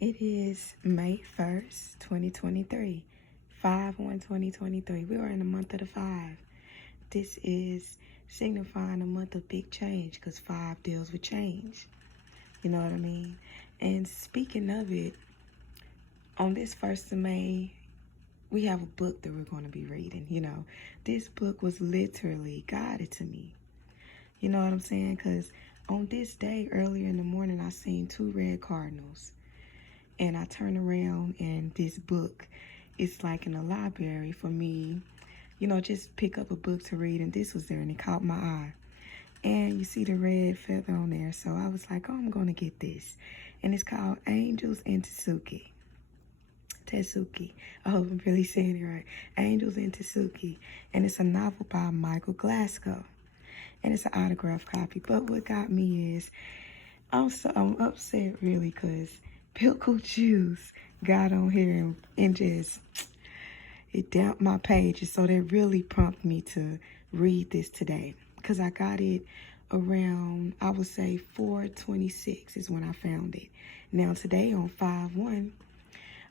It is May 1st, 2023. 5/1/2023. We are in the month of the 5. This is signifying a month of big change because 5 deals with change. You know what I mean? And speaking of it, on this 1st of May, we have a book that we're going to be reading. This book was literally guided to me. You know what I'm saying? Because on this day, earlier in the morning, I seen 2 red cardinals. And I turn around and this book is like in a library for me, just pick up a book to read. And this was there and it caught my eye. And you see the red feather on there. So I was like, oh, I'm going to get this. And it's called Angels in Tesuque. Tesuque. I hope I'm really saying it right. Angels in Tesuque. And it's a novel by Michael Glasgow. And it's an autographed copy. But what got me is I'm upset really because Pickle Juice got on here and just, it damped my pages. So that really prompted me to read this today. Because I got it around, I would say 4/26 is when I found it. Now today on 5/1,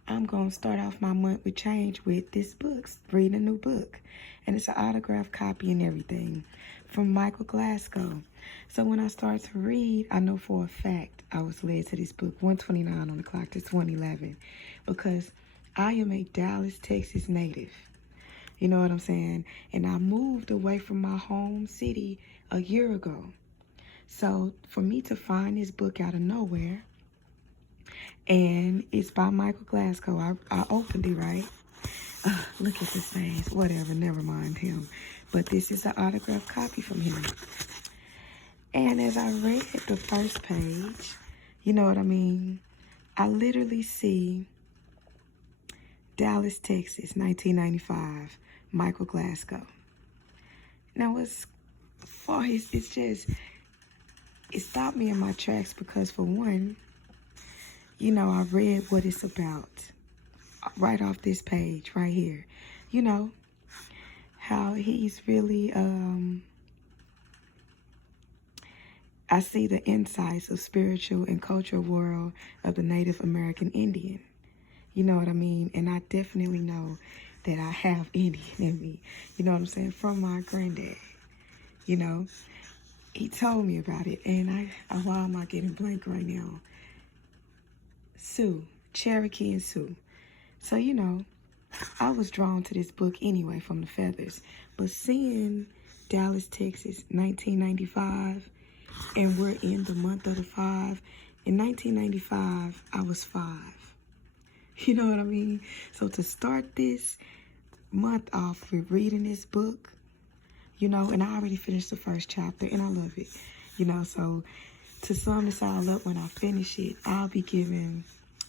I'm going to start off my month with change with this book, reading a new book. And it's an autographed copy and everything from Michael Glasgow. So when I start to read, I know for a fact I was led to this book, 1:29 on the clock to 1:11, because I am a Dallas, Texas native. You know what I'm saying? And I moved away from my home city a year ago. So for me to find this book out of nowhere, and it's by Michael Glasgow. I opened it, right? Look at this face. Whatever, never mind him. But this is an autographed copy from him. And as I read the first page, you know what I mean? I literally see Dallas, Texas, 1995, Michael Glasgow. Now, it's just, it stopped me in my tracks because for one, I read what it's about right off this page right here. How he's really, I see the insights of spiritual and cultural world of the Native American Indian. You know what I mean? And I definitely know that I have Indian in me. You know what I'm saying? From my granddad. He told me about it. And why am I getting blank right now? Sioux, Cherokee and Sioux. So, I was drawn to this book anyway from the feathers. But seeing Dallas, Texas, 1995, and we're in the month of the 5. In 1995, I was 5. You know what I mean? So to start this month off with reading this book, and I already finished the first chapter and I love it. So to sum this all up, when I finish it, I'll be giving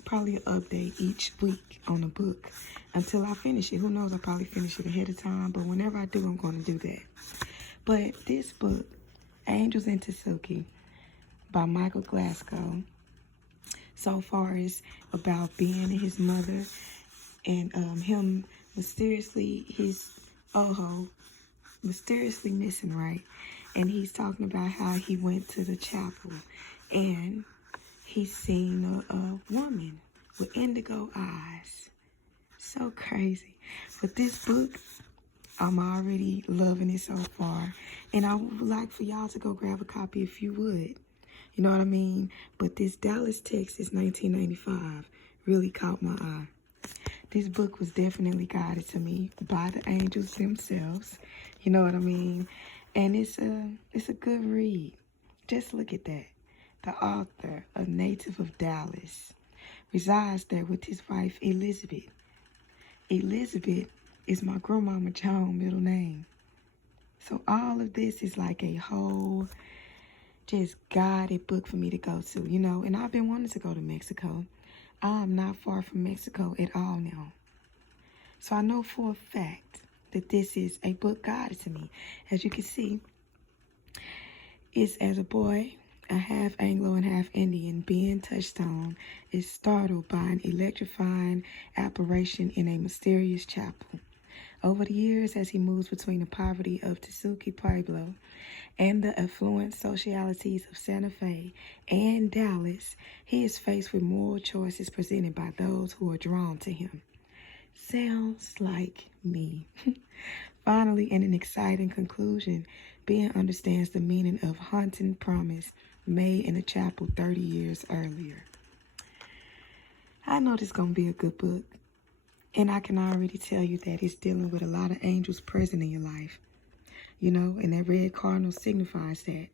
probably an update each week on the book until I finish it. Who knows, I'll probably finish it ahead of time, but whenever I do, I'm going to do that. But this book, Angels in Tesuque by Michael Glasgow, so far is about being his mother and him mysteriously missing, right? And he's talking about how he went to the chapel and he's seen a woman with indigo eyes. So crazy. But this book, I'm already loving it so far. And I would like for y'all to go grab a copy if you would. You know what I mean? But this Dallas, Texas, 1995 really caught my eye. This book was definitely guided to me by the angels themselves. You know what I mean? And it's a good read. Just look at that. The author, a native of Dallas, resides there with his wife, Elizabeth. Elizabeth is my grandmama John's middle name. So all of this is like a whole just guided book for me to go to, and I've been wanting to go to Mexico. I'm not far from Mexico at all now. So I know for a fact that this is a book guided to me. As you can see, it's as a boy, a half Anglo and half Indian, being touched on, is startled by an electrifying apparition in a mysterious chapel. Over the years, as he moves between the poverty of Tesuque Pueblo and the affluent socialities of Santa Fe and Dallas, he is faced with moral choices presented by those who are drawn to him. Sounds like me. Finally, in an exciting conclusion, Ben understands the meaning of haunting promise made in the chapel 30 years earlier. I know this is going to be a good book, and I can already tell you that it's dealing with a lot of angels present in your life. You know, and that red cardinal signifies that.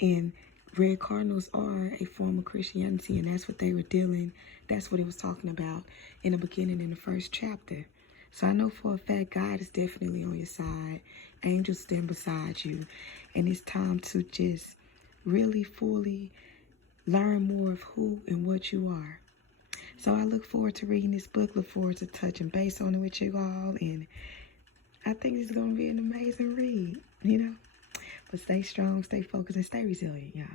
And red cardinals are a form of Christianity, and that's what they were dealing, that's what it was talking about in the beginning in the first chapter. So I know for a fact God is definitely on your side. Angels stand beside you. And it's time to just really fully learn more of who and what you are. So I look forward to reading this book, look forward to touching base on it with you all. And I think it's going to be an amazing read, you know. But stay strong, stay focused, and stay resilient, y'all.